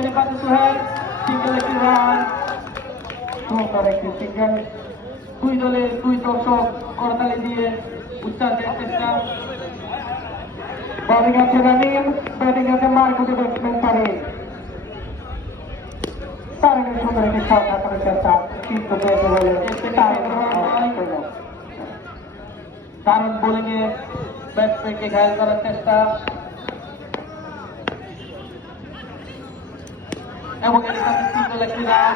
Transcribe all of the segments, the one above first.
Batting পাচ্ছে Sohel, single একটি run, সুন্দর একটি সিঙ্গেল। দুই দলের দুই দর্শক করতালি দিয়ে উচ্ছ্বাস দেওয়ার চেষ্টা। বোলিং আছে রানিম, ব্যাটিং আছে মারকুটে ব্যাটসম্যান তারিন। তারিনের সুন্দর একটি শট হাঁকানোর চেষ্টা, কিন্তু দারুণ বোলিং এ ব্যাটসম্যানকে ঘায়েল করার চেষ্টা এবং এর সাথে সিঙ্গেল একটি রান।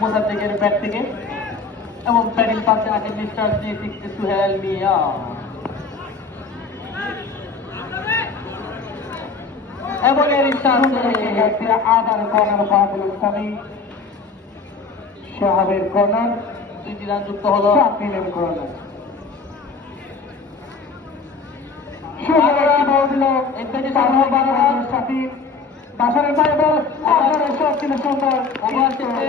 মোসাদ্দেকের ব্যাট থেকে এবং ব্যাটিং পাচ্ছে আছে মিস্টার 360 সুহেল মিয়া। এবং এর সাথে আবার কর্নার বাদল ইসলামী, শাহাবের কর্নার, 2টি রান যুক্ত হলো শাকিলের কর্নার। বাসারের পায়ে বল, বাসারের শট ছিল সুন্দর, ওভার শেষে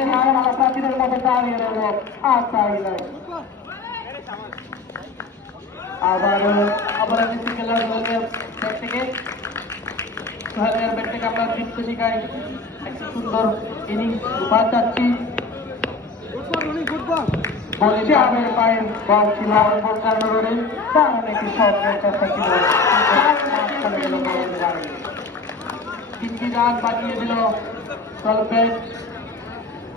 প্রাচীনের মতো দাঁড়িয়ে রইল, আর তাই নয়। আবার আমি সিঙ্গেলার ব্যাট থেকে সোহেলের ব্যাট থেকে আমরা তৃপ্ত শিখাই একটা সুন্দর ইনিংস উপহার চাচ্ছি। বলেছি আমের পায়ের বল ছিল বল কারণ রোডে, তার অনেকটি শট চেষ্টা ছিল, 3টি রান বাঁচিয়ে দিল ব্যাট।